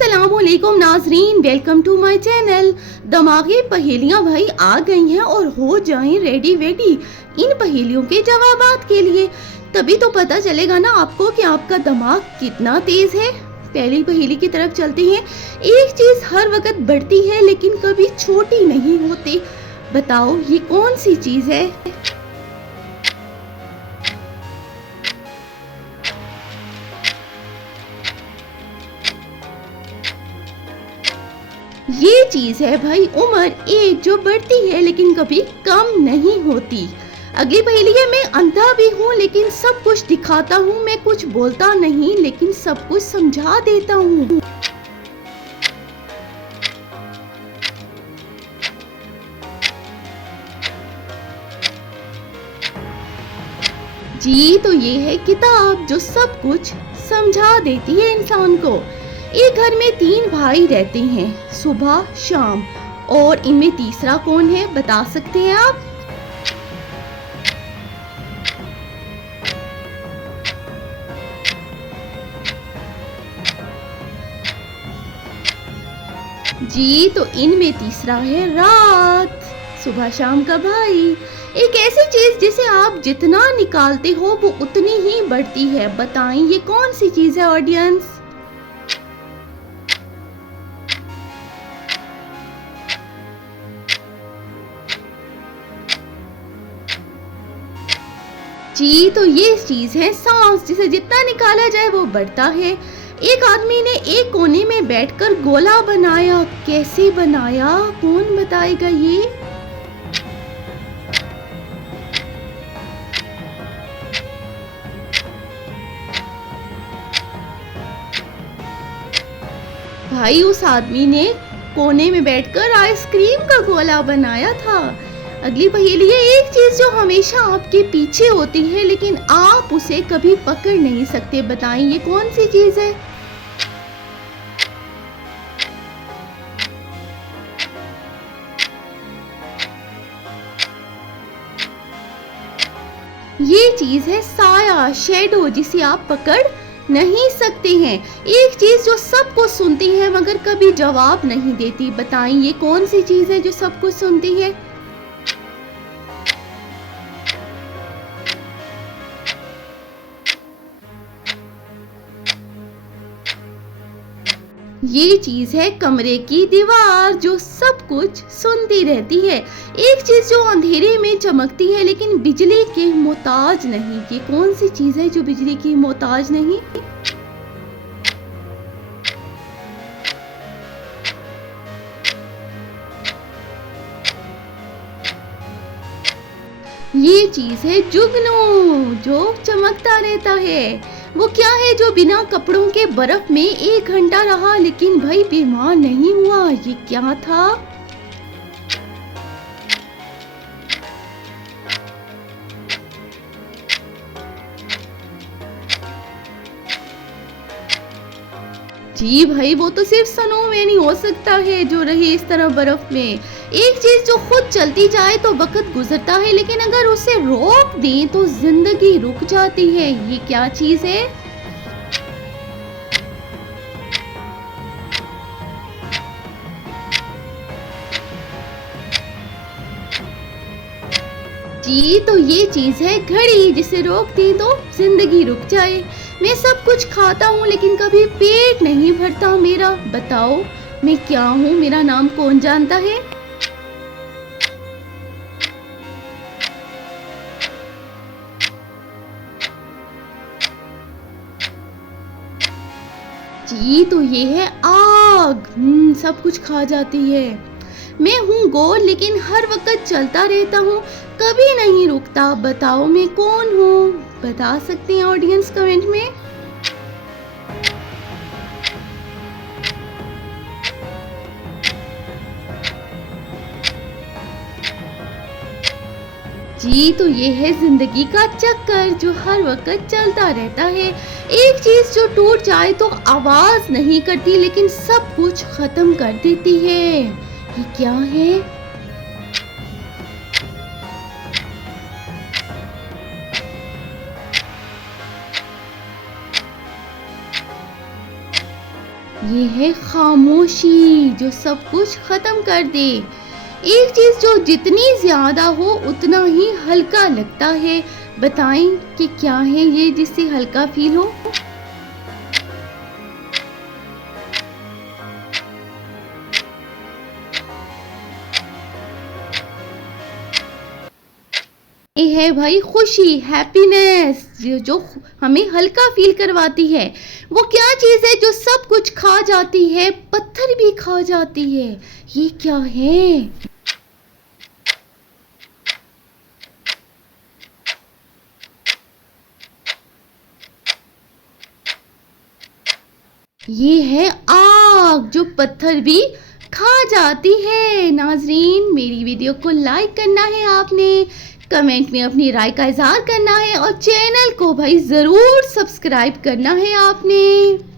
अस्सलामुअलैकुम नाजरीन, welcome to my channel. दिमागी पहेलियां भाई आ गई हैं और हो जाएं रेडी वेडी इन पहेलियों के जवाबात के लिए। तभी तो पता चलेगा ना आपको कि आपका दिमाग कितना तेज है। पहली पहेली की तरफ चलते हैं। एक चीज हर वक्त बढ़ती है लेकिन कभी छोटी नहीं होती, बताओ ये कौन सी चीज है। ये चीज है भाई उम्र, एज जो बढ़ती है लेकिन कभी कम नहीं होती। अगली पहेली है, मैं अंधा भी हूँ लेकिन सब कुछ दिखाता हूँ, मैं कुछ बोलता नहीं लेकिन सब कुछ समझा देता हूँ। जी तो ये है किताब जो सब कुछ समझा देती है इंसान को। एक घर में 3 भाई रहते हैं, सुबह शाम, और इनमें तीसरा कौन है बता सकते हैं आप। जी तो इनमें तीसरा है रात, सुबह शाम का भाई। एक ऐसी चीज जिसे आप जितना निकालते हो वो उतनी ही बढ़ती है, बताएं ये कौन सी चीज है ऑडियंस। जी तो ये चीज है सांस, जिसे जितना निकाला जाए वो बढ़ता है। एक आदमी ने एक कोने में बैठकर गोला बनाया, कैसे बनाया कौन बताएगा ये। भाई उस आदमी ने कोने में बैठकर आइसक्रीम का गोला बनाया था। अगली पहेली है, एक चीज जो हमेशा आपके पीछे होती है लेकिन आप उसे कभी पकड़ नहीं सकते, बताएं ये कौन सी चीज है। ये चीज है साया, शेडो, जिसे आप पकड़ नहीं सकते हैं। एक चीज जो सबको सुनती है मगर कभी जवाब नहीं देती, बताएं ये कौन सी चीज है जो सबको सुनती है। ये चीज है कमरे की दीवार जो सब कुछ सुनती रहती है। एक चीज जो अंधेरे में चमकती है लेकिन बिजली के मोहताज नहीं, ये कौन सी चीज है जो बिजली की मोहताज नहीं। ये चीज है जुगनू जो चमकता रहता है। वो क्या है जो बिना कपड़ों के बर्फ में 1 घंटा रहा लेकिन भाई बीमार नहीं हुआ, ये क्या था। जी भाई वो तो सिर्फ स्नोमैन ही हो सकता है जो रहे इस तरह बर्फ में। एक चीज जो खुद चलती जाए तो वक्त गुजरता है लेकिन अगर उसे रोक दें तो जिंदगी रुक जाती है, ये क्या चीज है। जी तो ये चीज है घड़ी, जिसे रोक दें तो जिंदगी रुक जाए। मैं सब कुछ खाता हूँ लेकिन कभी पेट नहीं भरता मेरा, बताओ मैं क्या हूँ, मेरा नाम कौन जानता है। जी तो ये है आग, सब कुछ खा जाती है। मैं हूँ गोल लेकिन हर वक्त चलता रहता हूँ, कभी नहीं रुकता, बताओ मैं कौन हूँ। बता सकते हैं ऑडियंस कमेंट में। जी तो ये है जिंदगी का चक्कर जो हर वक्त चलता रहता है। एक चीज जो टूट जाए तो आवाज नहीं करती लेकिन सब कुछ खत्म कर देती है, ये क्या है। ये है खामोशी, जो सब कुछ खत्म कर दे। एक चीज जो जितनी ज्यादा हो उतना ही हल्का लगता है। बताएं कि क्या है ये जिससे हल्का फील हो। ये है भाई खुशी, हैप्पीनेस, जो हमें हल्का फील करवाती है। वो क्या चीज है जो सब कुछ खा जाती है, पत्थर भी खा जाती है? ये क्या है? ये है आग, जो पत्थर भी खा जाती है। नाजरीन, मेरी वीडियो को लाइक करना है आपने, कमेंट में अपनी राय का इजहार करना है और चैनल को भाई ज़रूर सब्सक्राइब करना है आपने।